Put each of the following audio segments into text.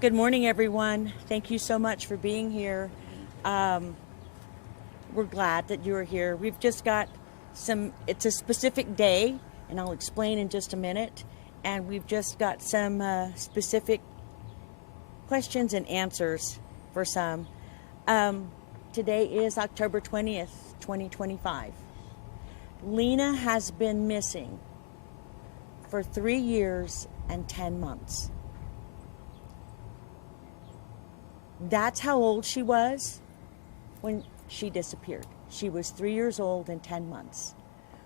Good morning, everyone. Thank you so much for being here. We're glad that you are here. We've just got it's a specific day, and I'll explain in just a minute. And we've just got some specific questions and answers for some. Today is October 20th, 2025. Lina has been missing for 3 years and 10 months. That's how old she was when she disappeared. She was 3 years old and 10 months.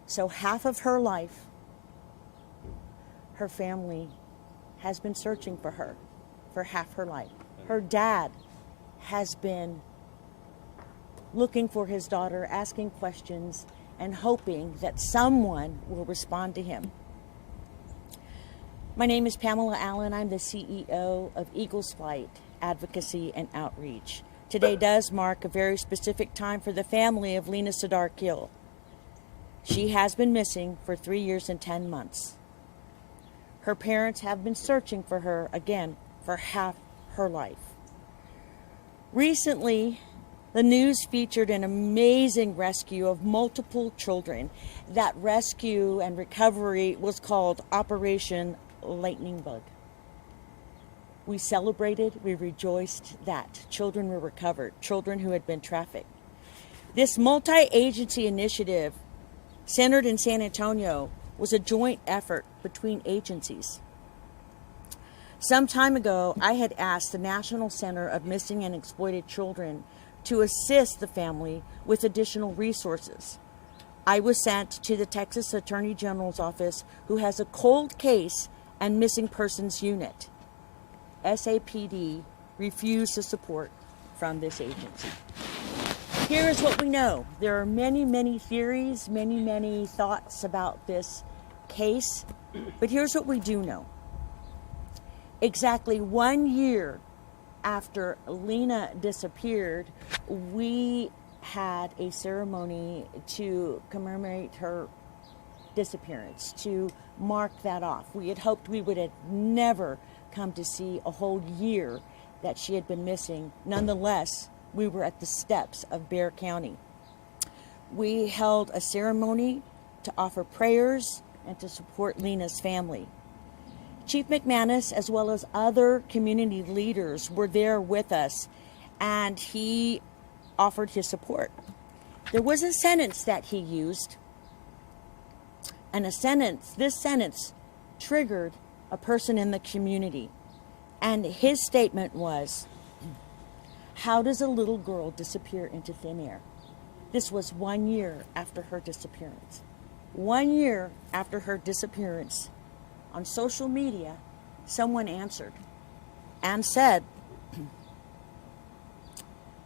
So half of her life, her family has been searching for her for half her life. Her dad has been looking for his daughter, asking questions, and hoping that someone will respond to him. My name is Pamela Allen. I'm the CEO of Eagles Flight Advocacy and Outreach. Today does mark a very specific time for the family of Lina Khil. She has been missing for 3 years and 10 months. Her parents have been searching for her, again, for half her life. Recently, the news featured an amazing rescue of multiple children. That rescue and recovery was called Operation Lightning Bug. We celebrated, we rejoiced that children were recovered, children who had been trafficked. This multi-agency initiative centered in San Antonio was a joint effort between agencies. Some time ago, I had asked the National Center of Missing and Exploited Children to assist the family with additional resources. I was sent to the Texas Attorney General's office, who has a cold case and missing persons unit. SAPD refused the support from this agency. Here is what we know. There are many, many theories, many thoughts about this case, but here's what we do know. Exactly 1 year after Lina disappeared, we had a ceremony to commemorate her disappearance, to mark that off. We had hoped we would have never come to see a whole year that she had been missing. Nonetheless, we were at the steps of Bexar County. We held a ceremony to offer prayers and to support Lina's family. Chief McManus, as well as other community leaders, were there with us, and he offered his support. There was a sentence that he used, and this sentence triggered a person in the community. And his statement was, "How does a little girl disappear into thin air?" This was 1 year after her disappearance. 1 year after her disappearance, on social media, someone answered and said,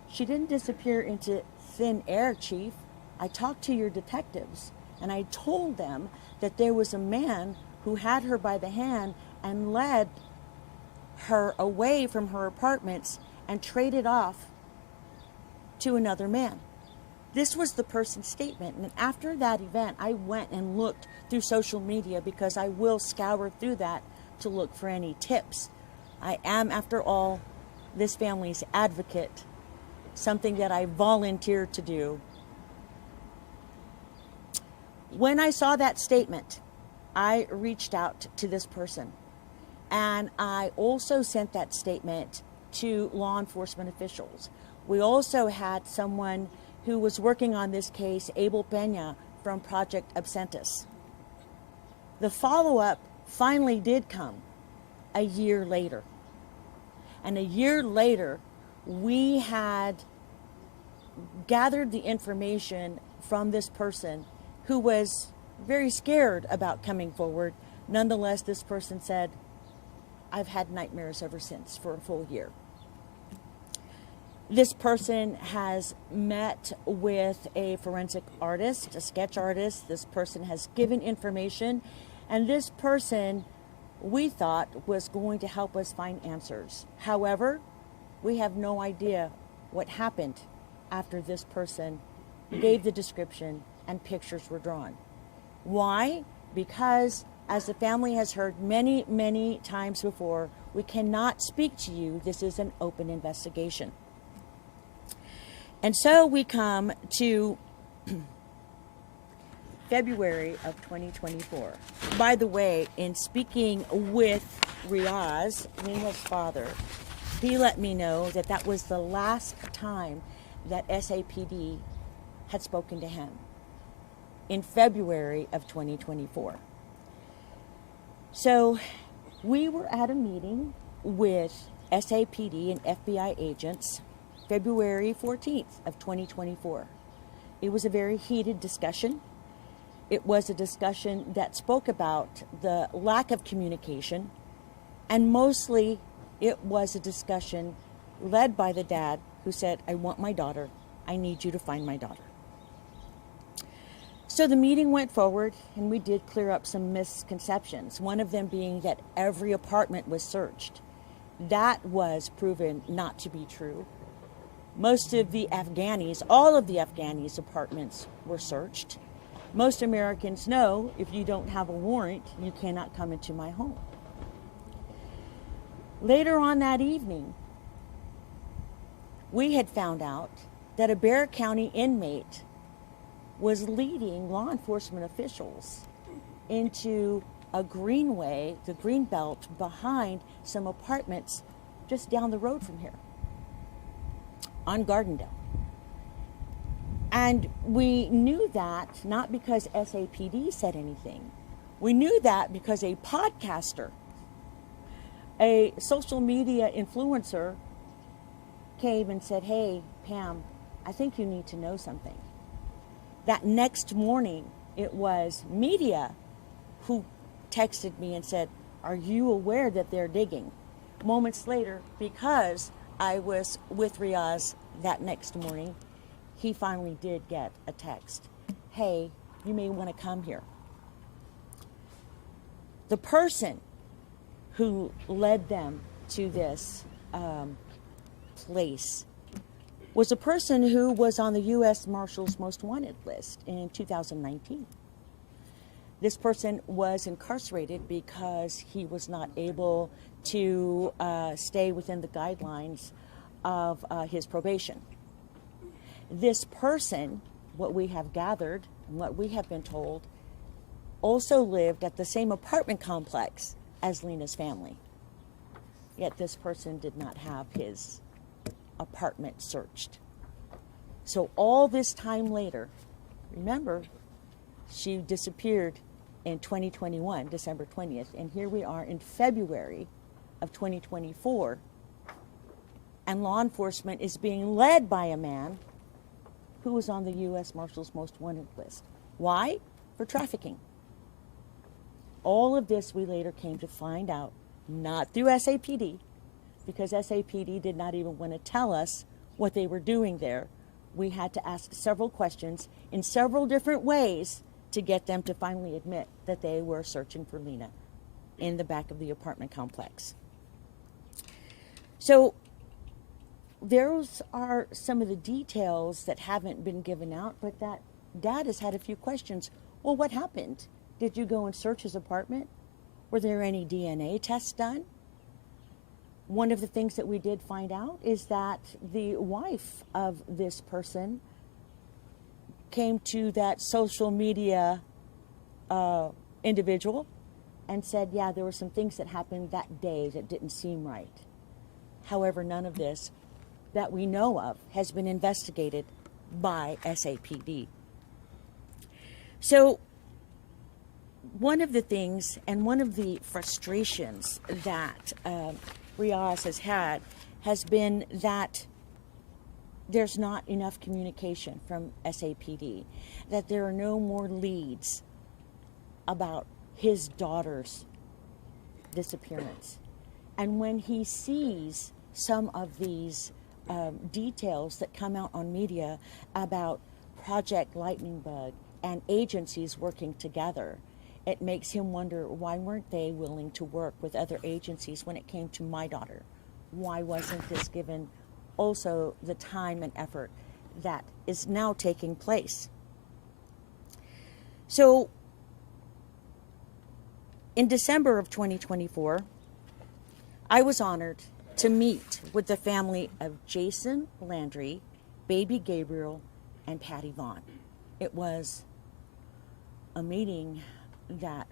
"She didn't disappear into thin air, Chief. I talked to your detectives, and I told them that there was a man who had her by the hand and led her away from her apartments and traded off to another man." This was the person's statement. And after that event, I went and looked through social media, because I will scour through that to look for any tips. I am, after all, this family's advocate, something that I volunteered to do. When I saw that statement, I reached out to this person, and I also sent that statement to law enforcement officials. We also had someone who was working on this case, Abel Pena, from Project Absentis. The follow-up finally did come a year later. And a year later, we had gathered the information from this person who was very scared about coming forward. Nonetheless, this person said, "I've had nightmares ever since for a full year." This person has met with a forensic artist, a sketch artist. This person has given information, and this person, we thought, was going to help us find answers. However, we have no idea what happened after this person gave the description and pictures were drawn. Why? Because, as the family has heard many times before, We cannot speak to you. This is an open investigation. And so we come to February of 2024. By the way, in speaking with Riaz, Lina's father, he let me know that that was the last time that SAPD had spoken to him, in February of 2024. So we were at a meeting with SAPD and FBI agents February 14th of 2024. It was a very heated discussion. It was a discussion that spoke about the lack of communication, and mostly it was a discussion led by the dad who said, I want my daughter. I need you to find my daughter. So the meeting went forward, and we did clear up some misconceptions, one of them being that every apartment was searched. That was proven not to be true. Most of the Afghanis, all of the Afghanis' apartments were searched. Most Americans know if you don't have a warrant, you cannot come into my home. Later on that evening, we had found out that a Bexar County inmate was leading law enforcement officials into a greenway, the green belt, behind some apartments just down the road from here on Gardendale. And we knew that not because SAPD said anything. We knew that because a podcaster, a social media influencer, came and said, hey, Pam, I think you need to know something. That next morning, it was media who texted me and said, are you aware that they're digging? Moments later, because I was with Riaz that next morning, he finally did get a text. Hey, you may want to come here. The person who led them to this place was a person who was on the U.S. Marshal's Most Wanted list in 2019. This person was incarcerated because he was not able to stay within the guidelines of his probation. This person, what we have gathered and what we have been told, also lived at the same apartment complex as Lina's family. Yet this person did not have his apartment searched. So all this time later, remember, she disappeared in 2021, December 20th, and here we are in February of 2024, and law enforcement is being led by a man who was on the U.S. Marshal's Most Wanted list. Why? For trafficking. All of this we later came to find out, not through SAPD, because SAPD did not even want to tell us what they were doing there. We had to ask several questions in several different ways to get them to finally admit that they were searching for Lina in the back of the apartment complex. So those are some of the details that haven't been given out, but that Dad has had a few questions. Well, what happened? Did you go and search his apartment? Were there any DNA tests done? One of the things that we did find out is that the wife of this person came to that social media individual and said, yeah, there were some things that happened that day that didn't seem right. However, none of this that we know of has been investigated by SAPD. So one of the things and one of the frustrations that Riaz has had has been that there's not enough communication from SAPD, that there are no more leads about his daughter's disappearance. And when he sees some of these details that come out on media about Project Lightning Bug and agencies working together, it makes him wonder, why weren't they willing to work with other agencies when it came to my daughter? Why wasn't this given also the time and effort that is now taking place? So in December of 2024, I was honored to meet with the family of Jason Landry, baby Gabriel, and Patty Vaughn. It was a meeting that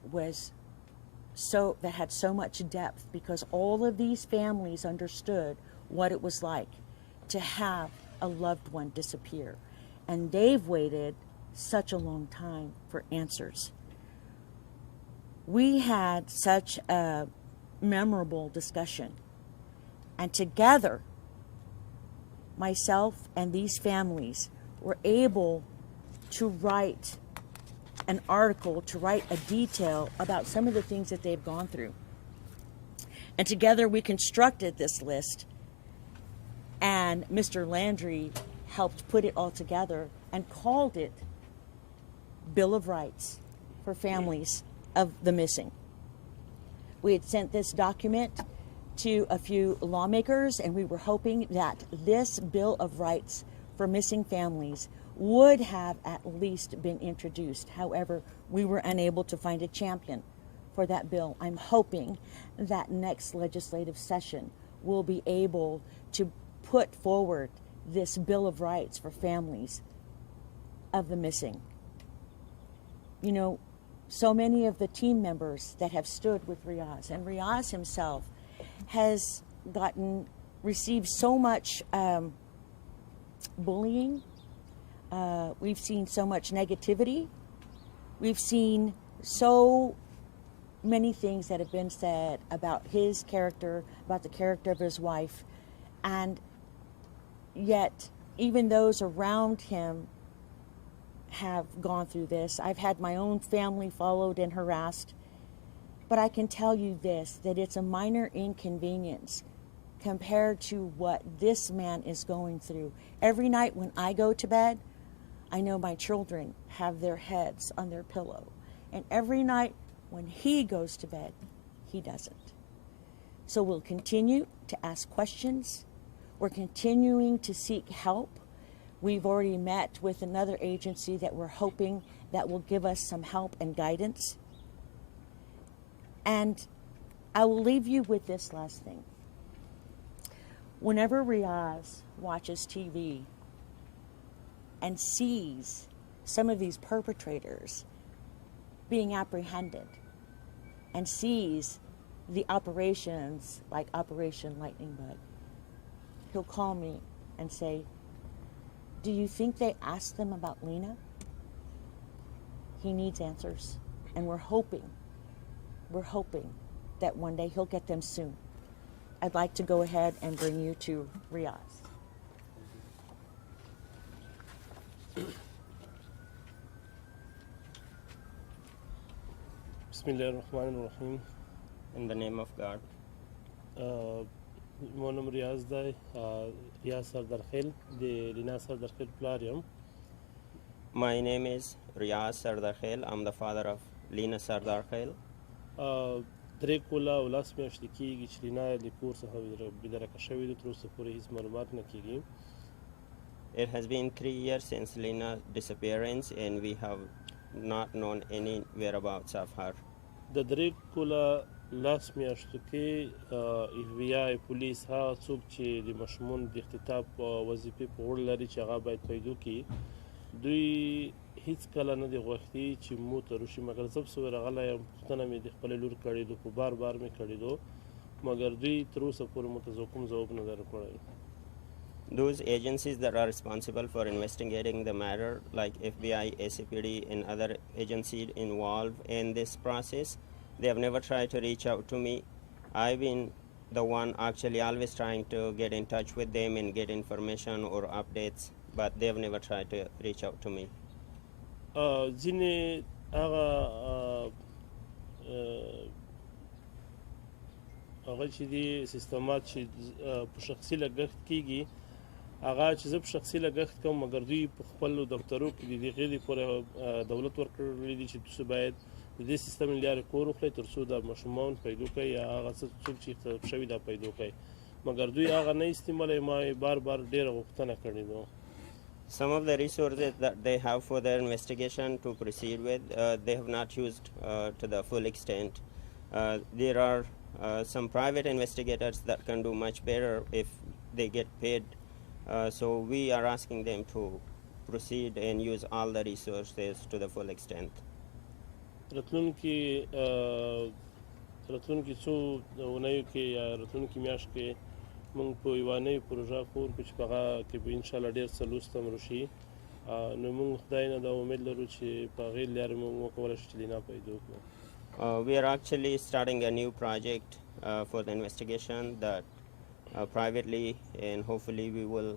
had so much depth, because all of these families understood what it was like to have a loved one disappear. And they've waited such a long time for answers. We had such a memorable discussion. And together, myself and these families were able to write an article, to write a detail about some of the things that they've gone through. And together we constructed this list, and Mr. Landry helped put it all together and called it Bill of Rights for families of the missing. We had sent this document to a few lawmakers, and we were hoping that this Bill of Rights for missing families would have at least been introduced. However, we were unable to find a champion for that bill. I'm hoping that next legislative session will be able to put forward this Bill of Rights for families of the missing. You know, so many of the team members that have stood with Riaz, and Riaz himself has received so much bullying. We've seen so much negativity. We've seen so many things that have been said about his character, about the character of his wife, and yet even those around him have gone through this. I've had my own family followed and harassed, but I can tell you this, that it's a minor inconvenience compared to what this man is going through. Every night when I go to bed, I know my children have their heads on their pillow. And every night when he goes to bed, he doesn't. So we'll continue to ask questions. We're continuing to seek help. We've already met with another agency that we're hoping that will give us some help and guidance. And I will leave you with this last thing. Whenever Riaz watches TV and sees some of these perpetrators being apprehended and sees the operations like Operation Lightning Bug, he'll call me and say, "Do you think they asked them about Lina?" He needs answers, and we're hoping that one day he'll get them soon. I'd like to go ahead and bring you to Riaz. Bismillahirrahmanirrahim. In the name of God. My name is Riaz Sardar Khil, the Lina Sardar Khil Plarium. My name is Riaz Sardar Khil. I'm the father of Lina Sardar Khil. درې کوله او لاس میاشتې کېږي چې لینا د کور څخه بېدرکه شوې ده، تر اوسه پورې هېڅ معلومات نه کېږي. It has been 3 years since Lina's disappearance, and we have not known any whereabouts of her. د درې کوله لاس میاشتو کې FBI پولیس هغه څوک چې د ماشومانو د اختطاف وظیفې په غوړ لري چې هغه باید پیدا کړي، دوی هیڅ کله نه دی غوښتي چې مو ته وشي. مګر زه پسې ورغلی یم، پوښتنه مې د خپلې لور کړې ده، په بار بار مې کړې ده، مګر دوی تر اوسه پورې مو ته کوم ځواب نه دی راکړی. Those agencies that are responsible for investigating the matter, like FBI, ACPD, and other agencies involved in this process, they have never tried to reach out to me. I've been the one actually always trying to get in touch with them and get information or updates, but they have never tried to reach out to me. ځینې هغه چې دي سیستمات چې په شخصي لګښت کېږي، هغه چې زه په شخصي لګښت کوم، مګر دوی په خپلو دفترو کې د هغې دپورې دولت ورکړلی دي چې تاسو باید د دې سیستم له لارې کور وکړئ تر څو دا ماشومان پیدا کړئ یا هغه څوک چې اختطاف شوي دا پیدا کړئ، مګر دوی هغه نه استعمالوي. ما یې بار بار ډېره غوښتنه کړې ده. Some of the resources that they have for their investigation to proceed with, they have not used to the full extent. There are some private investigators that can do much better if they get paid. So we are asking them to proceed and use all the resources to the full extent. راتلونکي څو اونیو کې یا راتلونکي میاشت کې موږ په یوه نوې پروژه کور کوو چې په هغه کې به انشاءالله ډېر څه لوست هم وشي نو موږ خدای نه دا امید لرو چې په هغې لارې موږ وکولی شو چې لینا پیدا کړو. We are actually starting a new project for the investigation that privately, and hopefully we will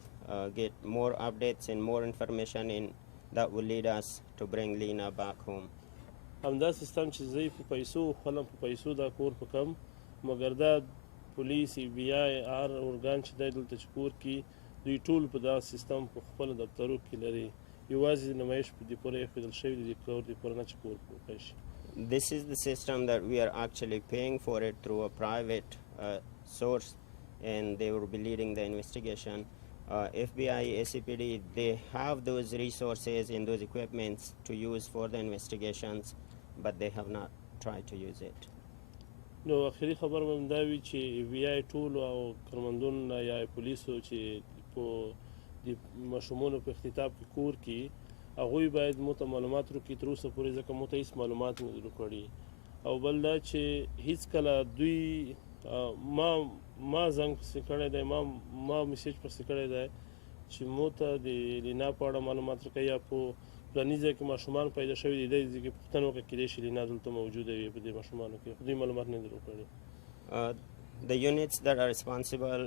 get more updates and more information that will lead us to bring Lina back home. همدا سیستم چې زه یې په پیسو خپله په پیسو دا کور پکم مګر دا پولیس بی آی هر ارګان چې دی دلته چې کور کې دوی ټول په دا سیستم په خپلو دفترو کې لري یوازې نمایش په دې پورې ایښودل شوي د دې کور دې پورې نه چې کور پوښی شي. This is the system that we are actually paying for it through a private source, and they will be leading the investigation. FBI, ACPD, they have those resources and those equipments to use for the investigations, but they have not tried to use it. نو اخري خبر مې دا وي چې بی آی ټولو او کارمندونو یا پولیسو چې په د ماشومانو په اختطاف کې کور کې هغوی باید مو ته معلومات وکړي تر اوسه پورې ځکه مو ته هېڅ معلومات نه دي راکړي او بل دا چې هېڅکله دوی ما زنګ پسې کړی دی ما میسیج پسې کړی دی چې مو ته د لینا په اړه معلومات راکوي یا په پلاني ځای کې ماشومان پیدا شوي دي دې ځای کې پوښتنه وکړه کیدای شي لینا دلته موجوده وي په دې ماشومانو کې خو دوی معلومات نه دي راکړي. The units that are responsible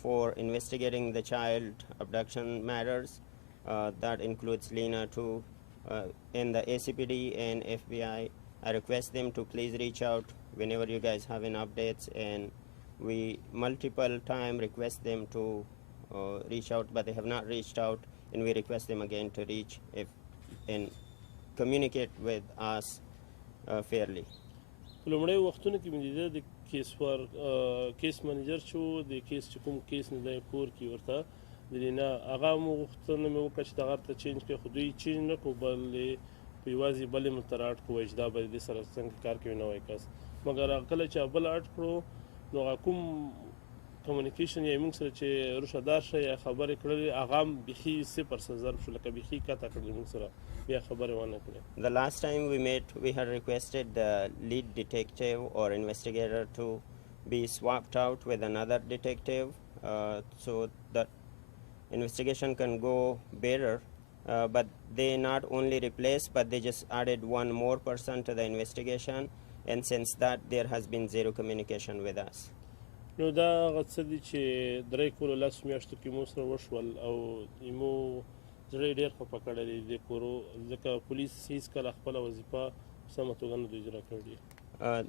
for investigating the child abduction matters, that includes Lina too, and the ACPD and FBI. I request them to please reach out whenever you guys have any updates, and we multiple time request them to reach out, but they have not reached out, and we request them again to reach and communicate with us fairly. په لومړیو وختونو کې مې د کیس منیجر چې و د کیس چې کوم کیس نه دی کور کې ورته د لینا هغه مو غوښتنه مې وکړه چې دغه ته چینج کړي خو دوی چینج نه کړو بلې په یوازې بلې مو ته راټ کړو چې دا به د دې سره څنګه کار کوي نوی کس مګر کله چې بل اټ کړو نو هغه کوم کمیونیکیشن یا موږ سره چې روشهدار شه یا خبرې کړلې هغه هم بیخي 0% ضرب شو لکه بیخي کاته کړلې موږ سره بیا خبرې ونه کړې. The last time we met, we had requested the lead detective or investigator to be swapped out with another detective so that investigation can go better, but they not only replaced but they just added one more person to the investigation, and since that there has been zero communication with us. نو دا هغه څه دي چې درې کولو لسو میاشتو کې مو سره وشول او مو زړه ډېر خفه کړی دی د کورو ځکه پولیس هېڅکله خپله وظیفه سمه توګه نه دوی اجرا کړې.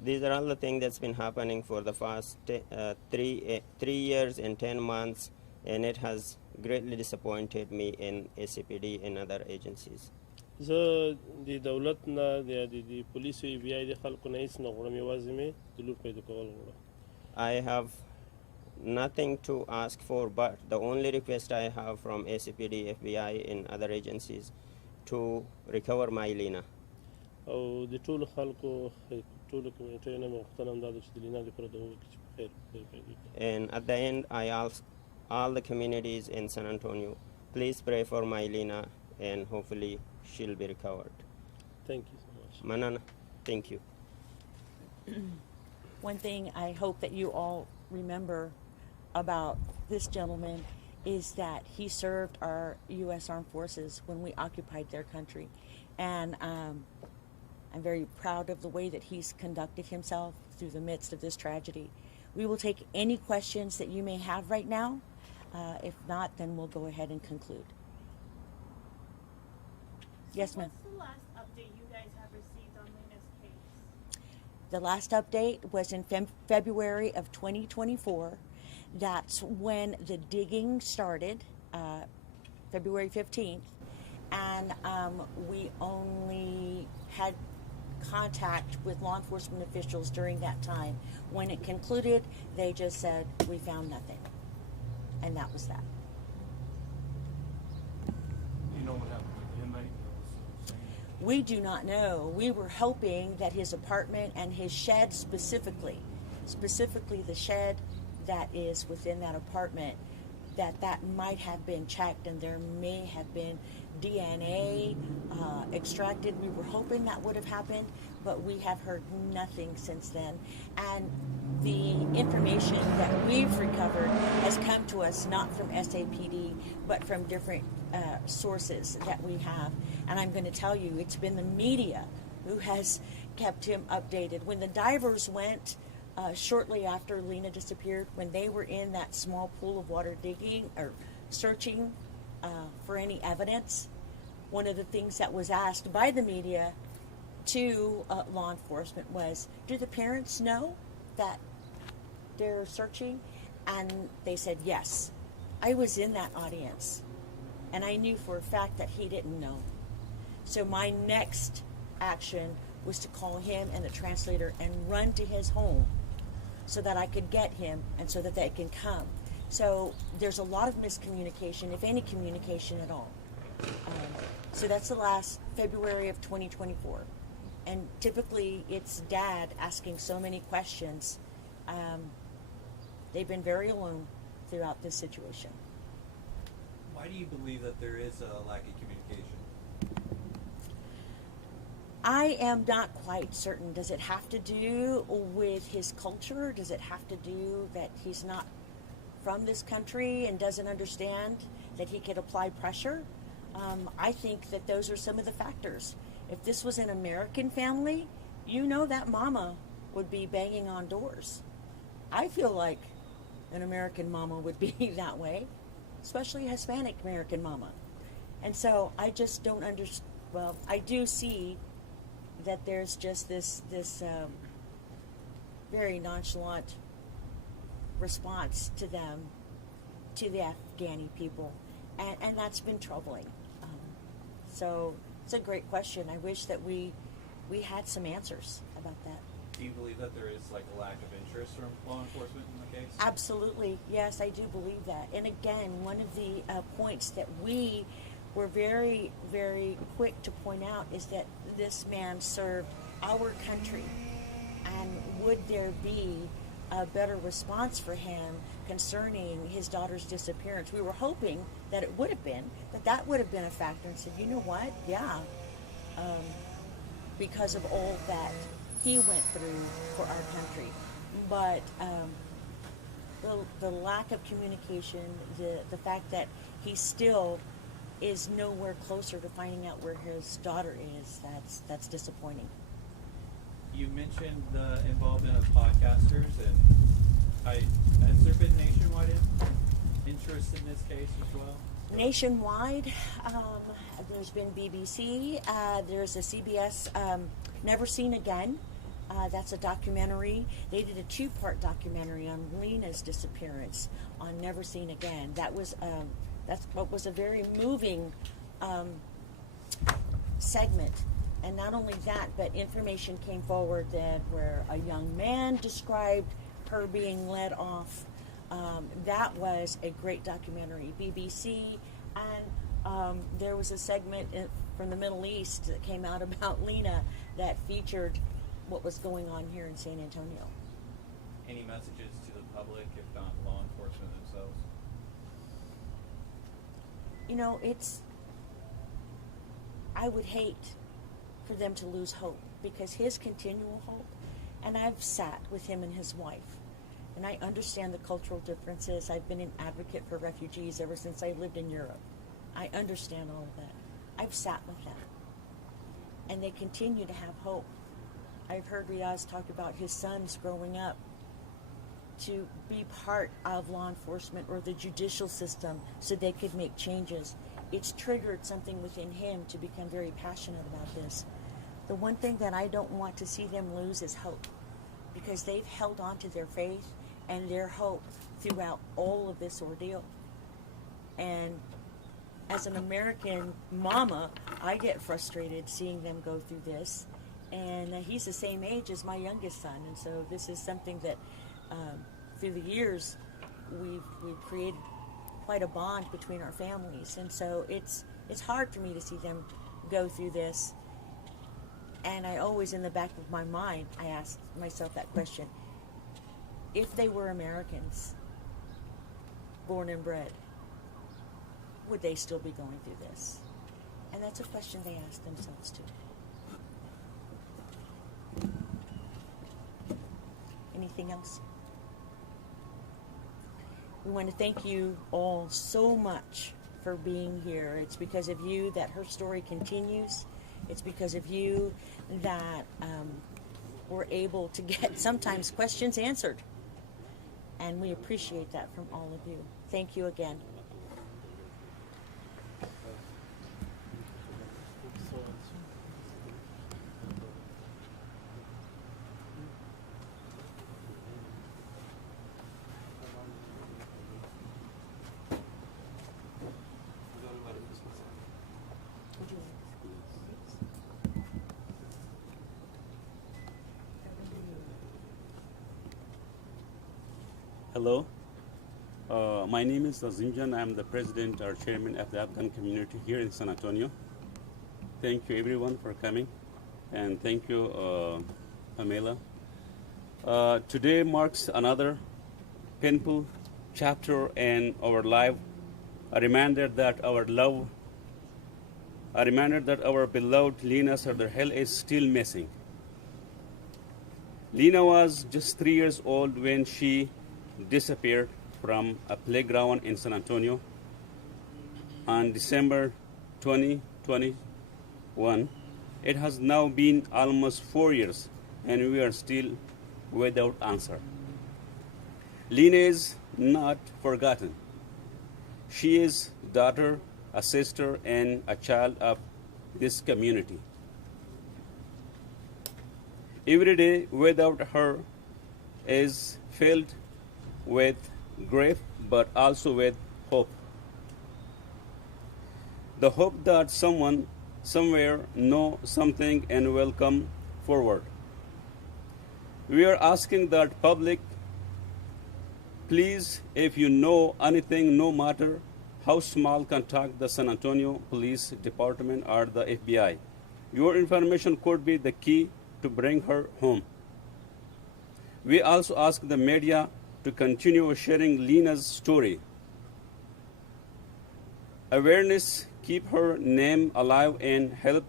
These are all the things that's been happening for the past 3 years and 10 months, and it has greatly disappointed me in ACPD and other agencies. زه د دولت نه د پولیسو بی آی د خلکو نه هېڅ نه غواړم یوازې مې د لور پیدا کول غواړم. I have nothing to ask for, but the only request I have from ACPD, FBI, and other agencies to recover my Lina. او د ټولو خلکو ټولو کمیونټیو نه مې غوښتنه همدا ده چې د لینا دپاره دعا وکړي چې په خیر پیدا کړي. And at the end, I ask all the communities in San Antonio, please pray for my Lina, and hopefully she'll be recovered. Thank you so much. Manana, thank you. One thing I hope that you all remember about this gentleman is that he served our U.S. Armed Forces when we occupied their country. And I'm very proud of the way that he's conducted himself through the midst of this tragedy. We will take any questions that you may have right now. If not, then we'll go ahead and conclude. Yes, ma'am. What's the last update you guys have received on Lina's case? The last update was in February of 2024. That's when the digging started, February 15th. And we only had contact with law enforcement officials during that time. When it concluded, they just said, we found nothing. And that was that. You know what happened to the inmate? We do not know. We were hoping that his apartment and his shed specifically the shed that is within that apartment, that might have been checked and there may have been DNA extracted. We were hoping that would have happened, but we have heard nothing since then. And the information that we've recovered has come to us not from SAPD, but from different sources that we have. And I'm going to tell you, it's been the media who has kept him updated. When the divers went shortly after Lina disappeared, when they were in that small pool of water digging or searching for any evidence, one of the things that was asked by the media to law enforcement was, do the parents know that they're searching? And they said yes. I was in that audience, and I knew for a fact that he didn't know. So my next action was to call him and the translator and run to his home so that I could get him and so that they can come. So there's a lot of miscommunication, if any communication at all. So that's the last February of 2024. And typically it's dad asking so many questions. They've been very alone throughout this situation. Why do you believe that there is a lack of communication? I am not quite certain. Does it have to do with his culture? Does it have to do that he's not from this country and doesn't understand that he could apply pressure? I think that those are some of the factors. If this was an American family, you know that mama would be banging on doors. I feel like an American mama would be that way, especially a Hispanic American mama. And so I just don't understand. Well, I do see that there's just this very nonchalant response to them, to the Afghani people, and that's been troubling. So it's a great question. I wish that we had some answers about that. Do you believe that there is like a lack of interest from law enforcement in the case? Absolutely, yes, I do believe that. And again, one of the points that we were very, very quick to point out is that this man served our country, and would there be a better response for him concerning his daughter's disappearance? We were hoping that it would have been, that would have been a factor, and said, you know what, yeah, because of all that he went through for our country. But the lack of communication, the fact that he still is nowhere closer to finding out where his daughter is, that's disappointing. You mentioned the involvement of podcasters, and has there been nationwide interest in this case as well? Nationwide, there's been BBC, there's a CBS Never Seen Again. That's a documentary. They did a 2-part documentary on Lina's disappearance on Never Seen Again. That's what was a very moving segment. And not only that, but information came forward that where a young man described her being led off. That was a great documentary, BBC. And there was a segment from the Middle East that came out about Lina that featured what was going on here in San Antonio. Any messages to the public, if not law enforcement themselves? You know, I would hate for them to lose hope, because his continual hope, and I've sat with him and his wife, and I understand the cultural differences. I've been an advocate for refugees ever since I lived in Europe. I understand all of that. I've sat with them, and they continue to have hope. I've heard Riaz talk about his sons growing up to be part of law enforcement or the judicial system so they could make changes. It's triggered something within him to become very passionate about this. The one thing that I don't want to see them lose is hope, because they've held on to their faith and their hope throughout all of this ordeal. And as an American mama, I get frustrated seeing them go through this. And he's the same age as my youngest son, and so this is something that through the years we've created quite a bond between our families, and so it's hard for me to see them go through this. And I always, in the back of my mind, I asked myself that question. If they were Americans, born and bred, would they still be going through this? And that's a question they ask themselves too. Anything else? We want to thank you all so much for being here. It's because of you that her story continues. It's because of you that we're able to get sometimes questions answered. And we appreciate that from all of you. Thank you again. Hello, my name is Zinjan. I'm the president or chairman of the Afghan community here in San Antonio. Thank you everyone for coming, and thank you, Pamela. Today marks another painful chapter in our life, a reminder that our beloved Lina Khil is still missing. Lina was just 3 years old when she disappeared from a playground in San Antonio on December 2021. It has now been almost 4 years and we are still without answer. Lina is not forgotten. She is a daughter, a sister, and a child of this community. Every day without her is filled with grief, but also with hope. The hope that someone, somewhere, know something and will come forward. We are asking that public, please, if you know anything, no matter how small, contact the San Antonio Police Department or the FBI. Your information could be the key to bring her home. We also ask the media to continue sharing Lina's story. Awareness keep her name alive and help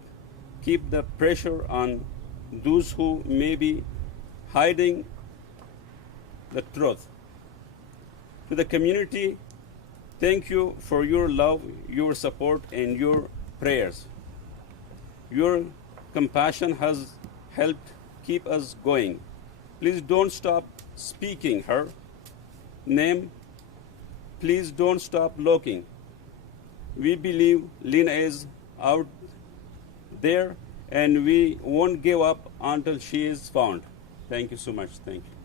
keep the pressure on those who may be hiding the truth. To the community, thank you for your love, your support, and your prayers. Your compassion has helped keep us going. Please don't stop speaking her name. Please don't stop looking. We believe Lina is out there and we won't give up until she is found. Thank you so much. Thank you.